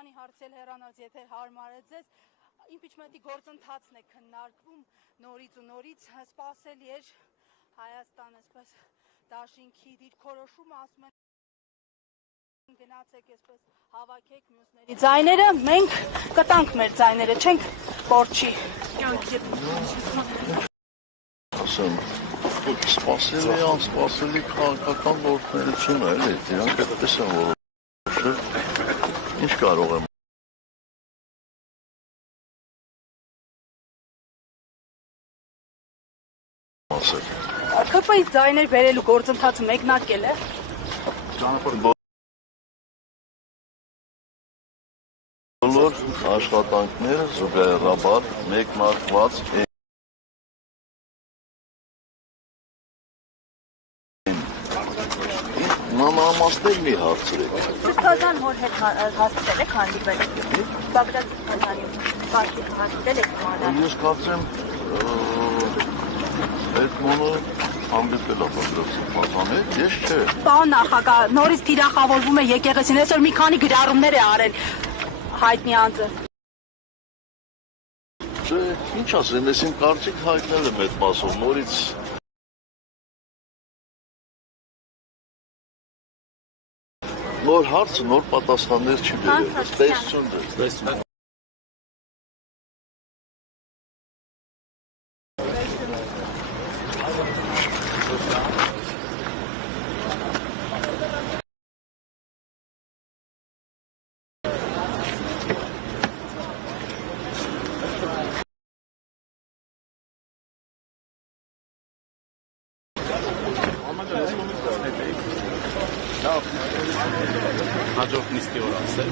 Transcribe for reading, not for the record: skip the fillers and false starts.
բանի հարցել հեռանալ, եթե հարմար է ձեզ, իմպիչմենտի գործընթացն է քննարկվում նորից ու նորից, սպասելի էր Հայաստան այսպես դաշինքի դիրքորոշումը, ասում են գնացեք այսպես հավաքեք մյուսների ձայները, մենք կտանք մեր ձայները, չենք կորչի։ Ասեմ, սպասելի անսպասելի քաղաքական գործունեություն է, էլի, դրանք այդպես են որոշել, ինչ կարող եմ ասել։ ՔՊ-ից ձայներ բերելու գործընթացը մեկնարկել է։ Բոլոր աշխատանքները զուգահեռաբար մեկնարկված են։ Մանրամասներ մի հարցրեք։ Սրբազան հոր հետ հասցրել եք հանդիպել։ Բագրատ Սրբազանի պարտի հասցրել եք մանրամասներ։ Ես կարծեմ այդ մոնը հանդիպել է Բագրատ Սրբազանի, ես չէ։ Պարոն նախագահ, նորից թիրախավորվում է եկեղեցին, այսօր մի քանի գրառումներ է արել հայտնի անձը։ Չէ, ինչ ասեմ, ես իմ կարծիք հայտնել եմ այդ մասով, նորից նոր հարցը, նոր պատասխաններ չի բերել, տեսություն դեր։ Հաջող նիստի օր ասել։